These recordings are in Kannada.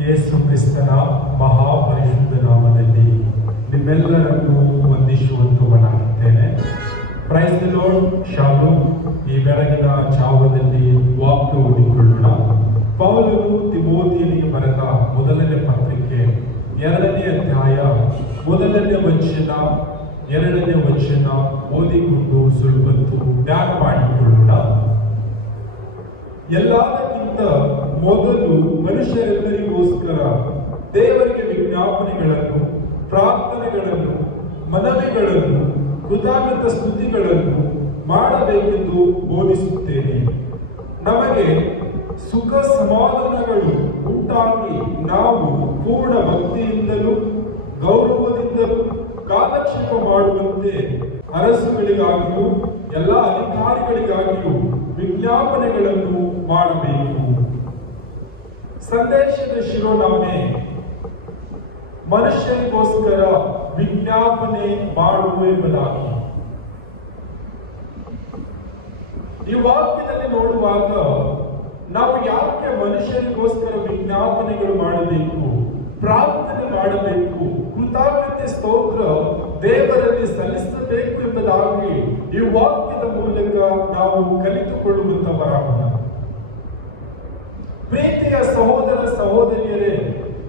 ಯೇಸು ಕ್ರಿಸ್ತನ ಮಹಾಪರಿಶುದ್ಧ ನಾಮದಲ್ಲಿ ನಿಮ್ಮೆಲ್ಲರನ್ನು ವಂದಿಸುವಂತವನಾಗಿದ್ದೇನೆ. Praise the lord. ಶಾಲೋಮ್. ಈ ಬೆಳಗಿನ ಜಾವದಲ್ಲಿ ವಾಕ್ಯ ಓದಿಕೊಳ್ಳೋಣ. ಪೌಲನು ತಿಮೋಥಿಯನಿಗೆ ಬರೆದ ಮೊದಲನೇ ಪತ್ರಿಕೆ 2ನೇ ಅಧ್ಯಾಯ 1ನೇ ವಚನ 2ನೇ ವಚನ ಓದಿಕೊಂಡು ಸ್ವಲ್ಪ ಧ್ಯಾನ ಮಾಡಿಕೊಳ್ಳೋಣ. ಎಲ್ಲದಕ್ಕಿಂತ ಮೊದಲು ಮನುಷ್ಯರೆಲ್ಲರಿಗೋಸ್ಕರ ದೇವರಿಗೆ ವಿಜ್ಞಾಪನೆಗಳನ್ನು, ಪ್ರಾರ್ಥನೆಗಳನ್ನು, ಮನವಿಗಳನ್ನು, ಕೃತಜ್ಞತಾ ಸ್ತುತಿಗಳನ್ನು ಮಾಡಬೇಕೆಂದು ಬೋಧಿಸುತ್ತೇನೆ. ನಮಗೆ ಸುಖ ಸಮಾಧಾನಗಳು ಉಂಟಾಗಿ ನಾವು ಪೂರ್ಣ ಭಕ್ತಿಯಿಂದಲೂ ಗೌರವದಿಂದಲೂ ಕಾಲಕ್ಷೇಪ ಮಾಡುವಂತೆ ಅರಸುಗಳಿಗಾಗಿಯೂ ಎಲ್ಲ ಅಧಿಕಾರಿಗಳಿಗಾಗಿಯೂ ವಿಜ್ಞಾಪನೆಗಳನ್ನು ಮಾಡಬೇಕು. ಸಂದೇಶದ ಶಿರೋನಾಮೆ ಮನುಷ್ಯರಿಗೋಸ್ಕರ ವಿಜ್ಞಾಪನೆ ಮಾಡುವುದಾಗಿ. ಈ ವಾಕ್ಯದಲ್ಲಿ ನೋಡುವಾಗ ನಾವು ಯಾಕೆ ಮನುಷ್ಯರಿಗೋಸ್ಕರ ವಿಜ್ಞಾಪನೆಗಳು ಮಾಡಬೇಕು, ಪ್ರಾರ್ಥನೆ ಮಾಡಬೇಕು, ಕೃತಜ್ಞತೆ ಸ್ತೋತ್ರ ದೇವರಲ್ಲಿ ಸಲ್ಲಿಸಬೇಕು ಎಂಬುದಾಗಿ ಈ ವಾಕ್ಯದ ಮೂಲಕ ನಾವು ಕಲಿತುಕೊಳ್ಳುವಂತವರಾಗೋಣ. ಪ್ರೀತಿಯ ಸಹೋದರ ಸಹೋದರಿಯರೇ,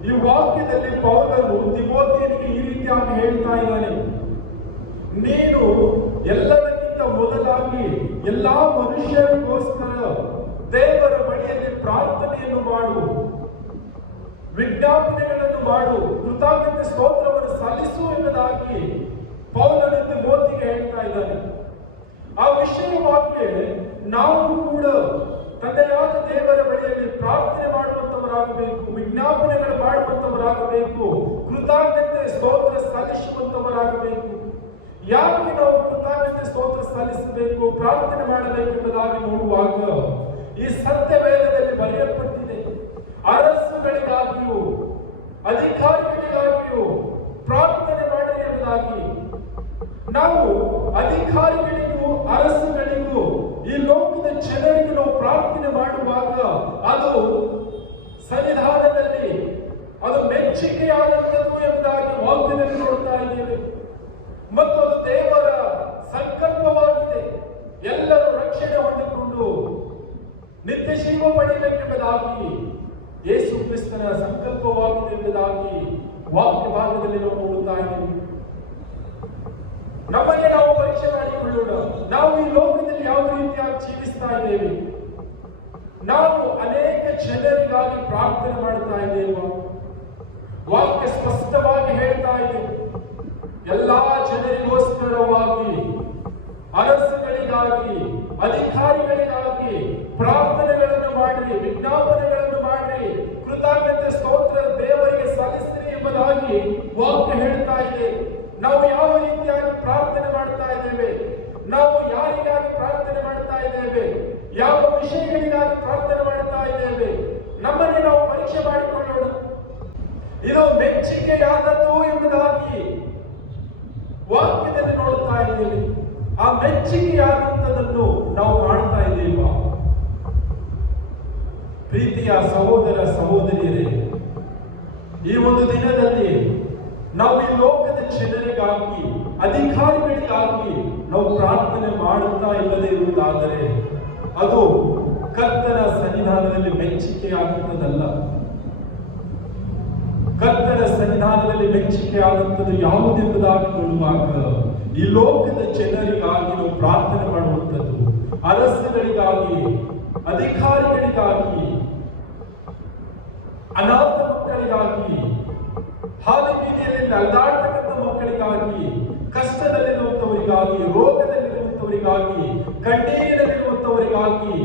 ಈ ವಾಕ್ಯದಲ್ಲಿ ಪೌಲನು ತಿಮೋಥಿಯನಿಗೆ ಈ ರೀತಿಯಾಗಿ ಹೇಳ್ತಾ ಇದ್ದಾನೆ, ನೀನು ಎಲ್ಲದಕ್ಕಿಂತ ಮೊದಲಾಗಿ ಎಲ್ಲಾ ಮನುಷ್ಯರಿಗೋಸ್ಕರ ದೇವರ ಬಳಿಯಲ್ಲಿ ಪ್ರಾರ್ಥನೆಯನ್ನು ಮಾಡು, ವಿಜ್ಞಾಪನೆಗಳನ್ನು ಮಾಡು, ಕೃತಜ್ಞತೆ ಸ್ತೋತ್ರವನ್ನು ಸಲ್ಲಿಸು ಎಂಬುದಾಗಿ ಪೌಲನು ತಿಮೋಥಿಗೆ ಹೇಳ್ತಾ ಇದ್ದಾನೆ. ಆ ವಿಷಯವಾಗಿ ನಾವು ಕೂಡ ತಂದೆಯಾದ ದೇವರ ಬಳಿಯಲ್ಲಿ ಪ್ರಾರ್ಥನೆ ಮಾಡುವಂತವರಾಗಬೇಕು, ವಿಜ್ಞಾಪನೆಗಳು ಮಾಡುವಂತವರಾಗಬೇಕು, ಕೃತಜ್ಞತೆ ಸ್ತೋತ್ರ ಸಲ್ಲಿಸುವಂತವರಾಗಬೇಕು. ಯಾಕೆ ನಾವು ಕೃತಜ್ಞತೆ ಸ್ತೋತ್ರ ಸಲ್ಲಿಸಬೇಕು, ಪ್ರಾರ್ಥನೆ ಮಾಡಬೇಕೆಂಬುದಾಗಿ ನೋಡುವಾಗ ಈ ಸತ್ಯ ವೇದದಲ್ಲಿ ಬರೆಯಲ್ಪಟ್ಟಿದೆ. ಅರಸುಗಳಿಗಾಗಿಯೂ ಅಧಿಕಾರಿಗಳಿಗಾಗಿಯೂ ಪ್ರಾರ್ಥನೆ ಮಾಡಿ ಎಂಬುದಾಗಿ. ನಾವು ಅಧಿಕಾರಿಗಳಿಗೂ ಅರಸುಗಳಿಗೂ ಈ ಲೋಕದ ಜನರಿಗೂ ನಾವು ಪ್ರಾರ್ಥನೆ ಮಾಡುವಾಗ ಅದು ಸನ್ನಿಧಾನದಲ್ಲಿ ಅದು ಮೆಚ್ಚುಗೆಯಾದಂಥದ್ದು ಎಂಬುದಾಗಿ ವಾಕ್ಯದಲ್ಲಿ ನೋಡ್ತಾ ಇದ್ದೇವೆ. ಮತ್ತು ಅದು ದೇವರ ಸಂಕಲ್ಪವಾಗಿದೆ. ಎಲ್ಲರೂ ರಕ್ಷಣೆ ಹೊಂದಿಕೊಂಡು ನಿತ್ಯ ಜೀವ ಪಡೆಯಬೇಕೆಂಬುದಾಗಿ ಯೇಸು ಕ್ರಿಸ್ತನ ಸಂಕಲ್ಪವಾಗಿದೆ ಎಂಬುದಾಗಿ ವಾಕ್ಯ ಭಾಗದಲ್ಲಿ ನಾವು ನೋಡುತ್ತಾ ಇದ್ದೇವೆ. ನಮಗೆ ನಾವು ಪರೀಕ್ಷೆ ಮಾಡಿಕೊಳ್ಳೋಣ. ನಾವು ಈ ಲೋಕದಲ್ಲಿ ಯಾವ ರೀತಿಯಾಗಿ ಜೀವಿಸ್ತಾ ಇದ್ದೇವೆ? ನಾವು ಅನೇಕ ಜನರಿಗಾಗಿ ಪ್ರಾರ್ಥನೆ ಮಾಡ್ತಾ ಇದ್ದೇವೆ. ವಾಕ್ಯ ಸ್ಪಷ್ಟವಾಗಿ ಹೇಳ್ತಾ ಇದೆ, ಎಲ್ಲಾ ಜನರಿಗೋಸ್ಕರವಾಗಿ, ಅರಸುಗಳಿಗಾಗಿ, ಅಧಿಕಾರಿಗಳಿಗಾಗಿ ಪ್ರಾರ್ಥನೆಗಳನ್ನು ಮಾಡಿರಿ, ವಿಜ್ಞಾಪನೆಗಳನ್ನು ಮಾಡಿರಿ, ಕೃತಜ್ಞತೆ ಸ್ತೋತ್ರ ದೇವರಿಗೆ ಸಲ್ಲಿಸಿರಿ ಎಂಬುದಾಗಿ ವಾಕ್ಯ ಹೇಳ್ತಾ ಇದೆ. ನಾವು ಯಾವ ರೀತಿಯಾಗಿ ಪ್ರಾರ್ಥನೆ ಮಾಡ್ತಾ ಇದ್ದೇವೆ? ನಾವು ಯಾರಿಗಾಗಿ ಪ್ರಾರ್ಥನೆ ಮಾಡ್ತಾ ಇದ್ದೇವೆ? ಯಾವ ವಿಷಯಗಳಿಗಾಗಿ ಪ್ರಾರ್ಥನೆ ಮಾಡ್ತಾ ಇದ್ದೇವೆ? ನಮ್ಮನ್ನೇ ನಾವು ಪರೀಕ್ಷೆ ಮಾಡಿಕೊಳ್ಳೋಣ. ಇದು ಮೆಚ್ಚುಗೆಯಾದದ್ದು ಎಂಬುದಾಗಿ ವಾಕ್ಯದಲ್ಲಿ ನೋಡುತ್ತಾ ಇದ್ದೇವೆ. ಆ ಮೆಚ್ಚುಗೆಯಾದಂಥದನ್ನು ನಾವು ಮಾಡ್ತಾ ಇದ್ದೇವಾ? ಪ್ರೀತಿಯ ಸಹೋದರ ಸಹೋದರಿಯರೇ, ಈ ಒಂದು ದಿನದಲ್ಲಿ ನಾವು ಈ ಲೋಕದ ಜನರಿಗಾಗಿ, ಅಧಿಕಾರಿಗಳಿಗಾಗಿ ನಾವು ಪ್ರಾರ್ಥನೆ ಮಾಡುತ್ತಾ ಇಲ್ಲದೆ ಇರುವುದಾದರೆ ಅದು ಕರ್ತನ ಸನ್ನಿಧಾನದಲ್ಲಿ ಮೆಚ್ಚುಗೆಯಾಗುತ್ತದಲ್ಲ. ಕರ್ತನ ಸನ್ನಿಧಾನದಲ್ಲಿ ಮೆಚ್ಚುಗೆಯಾಗುತ್ತದೆ ಯಾವುದೆಂಬುದಾಗಿ ನೋಡುವಾಗ ಈ ಲೋಕದ ಜನರಿಗಾಗಿ ನಾವು ಪ್ರಾರ್ಥನೆ ಮಾಡುವಂಥದ್ದು, ಅರಸುಗಳಿಗಾಗಿ, ಅಧಿಕಾರಿಗಳಿಗಾಗಿ, ಅನಾಥ ಮಕ್ಕಳಿಗಾಗಿ, ಹಾದಿ ಬೀದಿಯಲ್ಲಿ ನಲಿದಾಡ್ತಕ್ಕಂಥ ಮಕ್ಕಳಿಗಾಗಿ, ಕಷ್ಟದಲ್ಲಿರುವಂತವರಿಗಾಗಿ, ರೋಗದಲ್ಲಿರುವಂತವರಿಗಾಗಿ, ಕಣ್ಣೀರಿನಲ್ಲಿರುವಂತವರಿಗಾಗಿ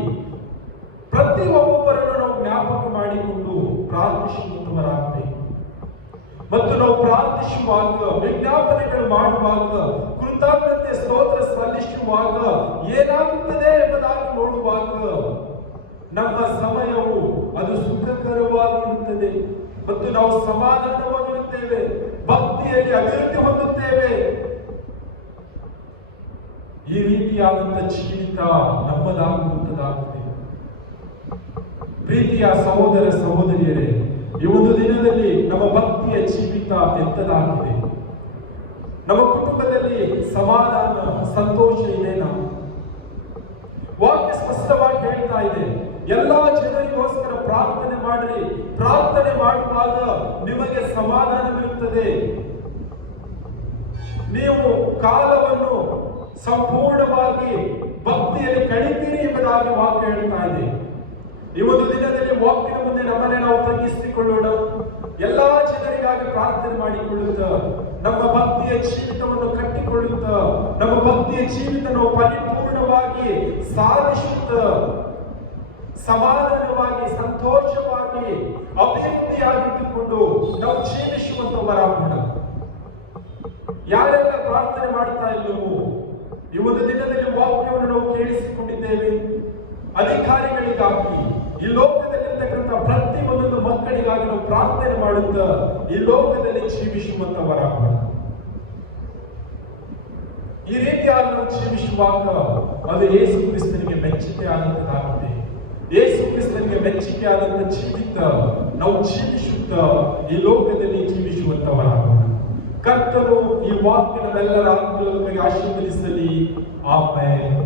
ಪ್ರತಿಯೊಬ್ಬರನ್ನು ನಾವು ಜ್ಞಾಪಕ ಮಾಡಿಕೊಂಡು ಪ್ರಾರ್ಥಿಸುವಂತವರಾಗಬೇಕು. ಮತ್ತು ನಾವು ಪ್ರಾರ್ಥಿಸುವಾಗ, ವಿಜ್ಞಾಪನೆಗಳು ಮಾಡುವಾಗ, ಕೃತಜ್ಞತೆ ಸ್ತೋತ್ರ ಸಲ್ಲಿಸುವಾಗ ಏನಾಗುತ್ತದೆ ಎಂಬುದಾಗಿ ನೋಡುವಾಗ ನಮ್ಮ ಸಮಯವು ಅದು ಸುಖಕರವಾಗಿರುತ್ತದೆ ಮತ್ತು ನಾವು ಸಮಾಧಾನವಾಗಿರುತ್ತೇವೆ, ಭಕ್ತಿಯಲ್ಲಿ ಅಭಿವೃದ್ಧಿ ಹೊಂದುತ್ತೇವೆ. ಈ ರೀತಿಯಾದಂತಹ ಜೀವಿತ ನಮ್ಮದಾಗುವಂತದಾಗಿದೆ. ಪ್ರೀತಿಯ ಸಹೋದರ ಸಹೋದರಿಯರೇ, ಈ ಒಂದು ದಿನದಲ್ಲಿ ನಮ್ಮ ಭಕ್ತಿಯ ಜೀವಿತ ಎಂತದಾಗಿದೆ? ನಮ್ಮ ಕುಟುಂಬದಲ್ಲಿ ಸಮಾಧಾನ, ಸಂತೋಷ ಇದೆ? ನಾವು ವಾಕ್ಯ ಸ್ಪಷ್ಟವಾಗಿ ಹೇಳ್ತಾ ಇದೆ, ಎಲ್ಲಾ ಜನರಿಗೋಸ್ಕರ ಪ್ರಾರ್ಥನೆ ಮಾಡ್ರಿ, ಪ್ರಾರ್ಥನೆ ಮಾಡುವಾಗ ನಿಮಗೆ ಸಮಾಧಾನವಿರುತ್ತದೆ, ನೀವು ಕಾಲವನ್ನು ಸಂಪೂರ್ಣವಾಗಿ ಭಕ್ತಿಯಲ್ಲಿ ಕಳಿತೀರಿ ಎಂಬುದಾಗಿ ವಾಕ್ಯ ಹೇಳ್ತಾ ಇದೆ. ಈ ಒಂದು ದಿನದಲ್ಲಿ ವಾಕ್ಯದ ಮುಂದೆ ನಮ್ಮನ್ನೇ ನಾವು ತಗ್ಗಿಸಿಕೊಳ್ಳೋಣ. ಎಲ್ಲಾ ಜನರಿಗಾಗಿ ಪ್ರಾರ್ಥನೆ ಮಾಡಿಕೊಳ್ಳುತ್ತ ನಮ್ಮ ಭಕ್ತಿಯ ಜೀವಿತವನ್ನು ಕಟ್ಟಿಕೊಳ್ಳುತ್ತ ನಮ್ಮ ಭಕ್ತಿಯ ಜೀವಿತ ನಾವು ಪರಿಪೂರ್ಣವಾಗಿ ಸಾಧಿಸುತ್ತ ಸಮಾಧಾನವಾಗಿ, ಸಂತೋಷವಾಗಿ, ಅಭಿವೃದ್ಧಿಯಾಗಿಟ್ಟುಕೊಂಡು ನಾವು ಜೀವಿಸುವಂತವರಾಗೋಣ. ಯಾರೆಲ್ಲ ಪ್ರಾರ್ಥನೆ ಮಾಡ್ತಾ ಇಲ್ಲವೋ, ಈ ಒಂದು ದಿನದಲ್ಲಿ ವಾಕ್ಯವನ್ನು ನಾವು ಕೇಳಿಸಿಕೊಂಡಿದ್ದೇವೆ. ಅಧಿಕಾರಿಗಳಿಗಾಗಿ, ಈ ಲೋಕದಲ್ಲಿರ್ತಕ್ಕಂಥ ಪ್ರತಿಯೊಂದೊಂದು ಮಕ್ಕಳಿಗಾಗಿ ನಾವು ಪ್ರಾರ್ಥನೆ ಮಾಡುತ್ತಾ ಈ ಲೋಕದಲ್ಲಿ ಜೀವಿಸುವಂತವರಾಗೋಣ. ಈ ರೀತಿಯಾಗಿ ನಾವು ಜೀವಿಸುವಾಗ ಅದು ಯೇಸು ಕ್ರಿಸ್ತನಿಗೆ ಮೆಚ್ಚುಗೆ ಆದಂತದ್ದಾಗಿದೆ. ಯೇಸು ಕ್ರಿಸ್ತನಿಗೆ ಮೆಚ್ಚುಗೆ ಆದಂತ ಜೀವಿತ ನಾವು ಜೀವಿಸುತ್ತಾ ಈ ಲೋಕದಲ್ಲಿ ಜೀವಿಸುವಂತವರಾಗೋಣ. ಕರ್ತನು ಈ ವಾಕ್ಯದ ಎಲ್ಲರ ಆತ್ಮಗಳಿಗೆ ಆಶೀರ್ವದಿಸಲಿ. ಆಮೆನ್.